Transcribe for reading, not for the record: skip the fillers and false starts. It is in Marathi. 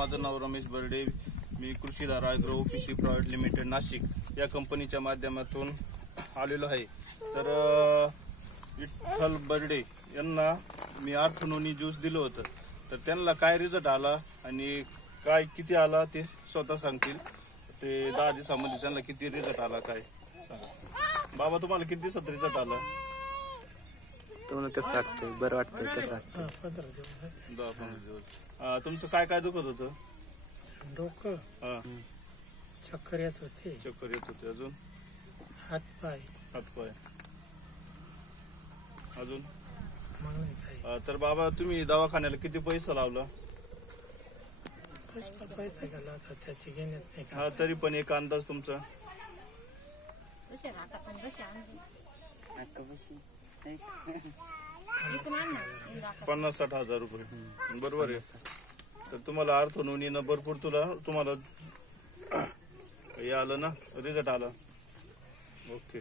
माझं नाव रमेश बर्डे. मी Krishidhara agro office private limited Nashik या कंपनीच्या माध्यमातून आलेलो आहे. तर विठ्ठल बर्डे यांना मी 8 नोनी ज्यूस दिलं होतं. तर त्यांना काय रिझल्ट आला आणि काय किती आला ते स्वतः सांगतील. ते 10 दिवसामध्ये त्यांना किती रिझल्ट आला काय सांगा. बाबा तुम्हाला किती दिवसात रिझल्ट आला? तुम्हाला कसं वाटतं? बरं वाटतं कसं? 10-15 दिवस. तुमचं काय काय दुखत होतं? डोकं, चक्कर येत होते. चक्कर येत होते. अजून हातपाय अजून मग नाही काही. तर बाबा तुम्ही दवाखान्याला किती पैसा लावला? पैसा गेला होता त्याची घेण्यात नाही हा, तरी पण एक अंदाज तुमचा? 50-60 हजार रुपये. बरोबर आहे. तर तुम्हाला अर्थ नोंदीनं भरपूर तुम्हाला हे आलं ना, रिझल्ट आला. ओके.